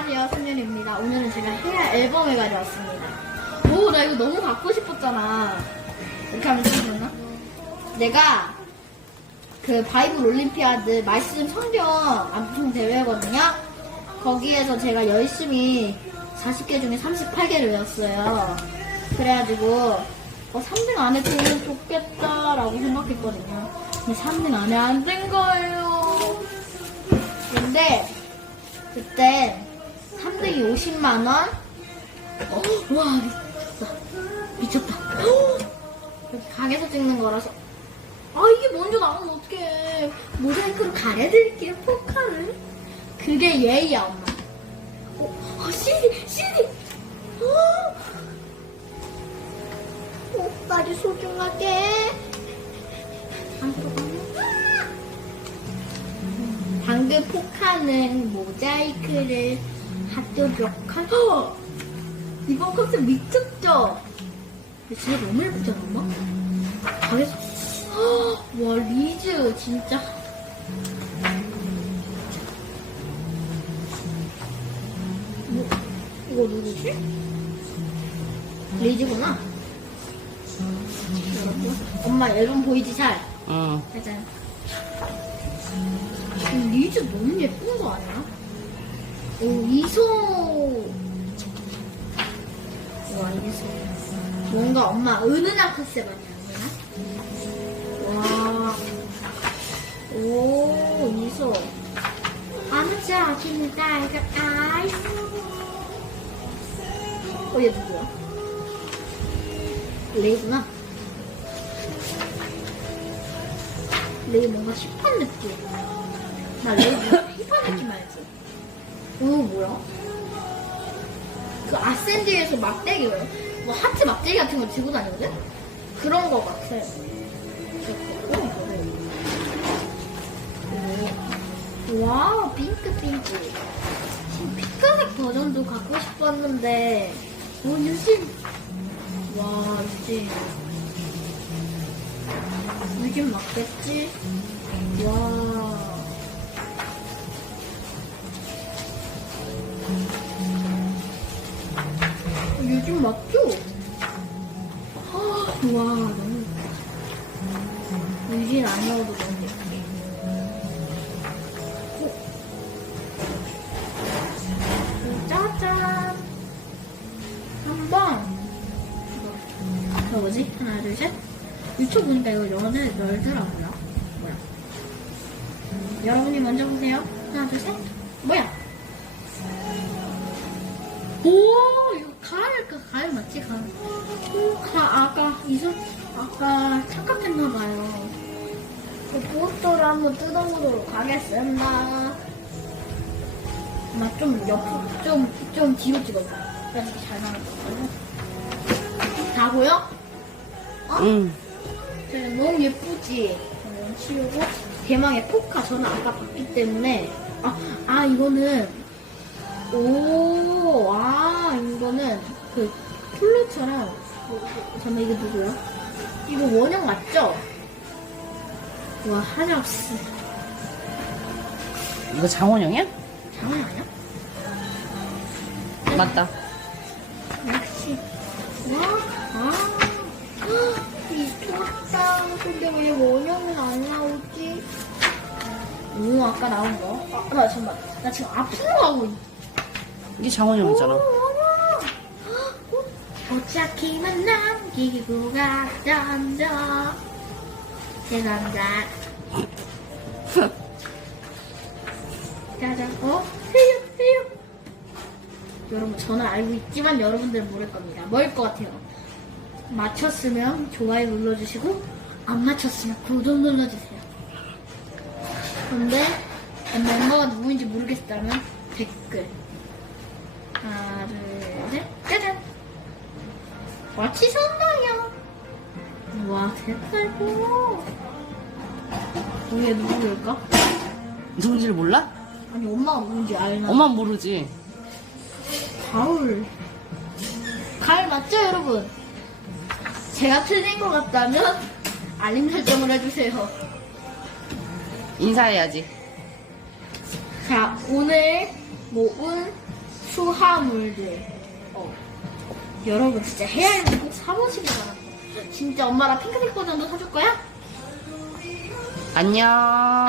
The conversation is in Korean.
안녕하세요, 승현입니다. 오늘은 제가 헤어 앨범을 가져왔습니다. 오, 나 이거 너무 갖고 싶었잖아. 이렇게 하면 되나? 내가 그 바이블 올림피아드 말씀 성경 암송 대회거든요. 거기에서 제가 열심히 40개 중에 38개를 외웠어요. 그래가지고 어, 3등 안에 들면 좋겠다라고 생각했거든요. 근데 3등 안에 안 된 거예요. 근데 그때 3등이 50만 원. 어, 와 미쳤다. 미쳤다. 이렇게 가게에서 찍는 거라서. 아 이게 먼저 나오면 어떡해. 모자이크로 가려드릴게요 포카를. 그게 예의야 엄마. 어, 어 CD CD. 어. 오빠를 소중하게. 방금 포카는 모자이크를 할. 어! 이번 컨셉 미쳤죠? 진짜 너무 예쁘지 않아, 엄마? 헉, 와, 리즈, 진짜. 뭐, 이거 누구지? 리즈구나. 여러분, 엄마 앨범 보이지 잘? 응. 짜잔. 음, 리즈 너무 예쁜 거 아니야? 오, 이소. 와, 이소. 뭔가 엄마 은은한 컨셉 아니야, 은은한? 와. 오, 이소. 아무자, 김다, 이거, 아이. 어, 얘 누구야? 레이구나. 레이 뭔가 힙한 느낌. 나 레이 힙한 느낌 알지? 오, 뭐야? 그 아센드에서 막대기 왜? 뭐 하트 막대기 같은 거 들고 다니거든? 그런 거 같아. 오, 뭐래. 오. 와, 핑크 핑크. 지금 핑크색 버전도 갖고 싶었는데, 오, 유진. 와, 유진. 유진 맞겠지? 와. 와, 너무. 유진 안 나와도 너무 예쁘네. 어? 짜잔. 한 번. 이거 뭐지? 하나, 둘, 셋. 유튜브 보니까 이거 열을, 열더라고요. 뭐야? 여러분이 먼저 보세요. 하나, 둘, 셋. 뭐야? 오, 가을 맞지? 가을. 오, 가, 아까, 이소, 아까 착각했나 봐요. 그 포스터를 한번 뜯어보도록 하겠습니다. 엄마 좀 옆, 좀, 좀 뒤로 찍어봐. 그래야지 잘 나올 거거든. 다 보여? 어? 응. 네, 너무 예쁘지? 이건 치우고 대망의 포카 저는 아까 봤기 때문에 아, 아 이거는 오, 아 이거는 그 플로처럼 어, 잠깐 이게 누구야? 이거 원형 맞죠? 와 하jap스 이거 장원영이야? 장난 아니야? 맞다. 역시 와, 아, 이 토당 근데 왜 원형은 안 나오지? 오, 아까 나온 거. 아, 나 잠깐만. 나 지금 거 하고 있 이게 장원영이잖아. 어차피만 남기고 갔던다. 죄송합니다. 짜잔. 어? 해요, 해요. 여러분, 저는 알고 있지만 여러분들은 모를 겁니다. 뭐일 것 같아요? 맞췄으면 좋아요 눌러주시고, 안 맞췄으면 구독 눌러주세요. 근데, 멤버가 누구인지 모르겠다면 댓글. 하나, 둘, 셋, 맞히셨나요? 와, 대단하고. 이게 누구일까? 누군지를 몰라? 아니, 엄마가 누군지 알나? 엄만 모르지. 가을. 가을 맞죠, 여러분? 제가 틀린 것 같다면 알림 설정을 해주세요. 인사해야지. 자, 오늘 모은 수화물들. 어. 여러분 진짜 헤어 앨범 꼭 사보시기 바랍니다. 진짜 엄마랑 핑크색 버전도 사줄 거야? 안녕.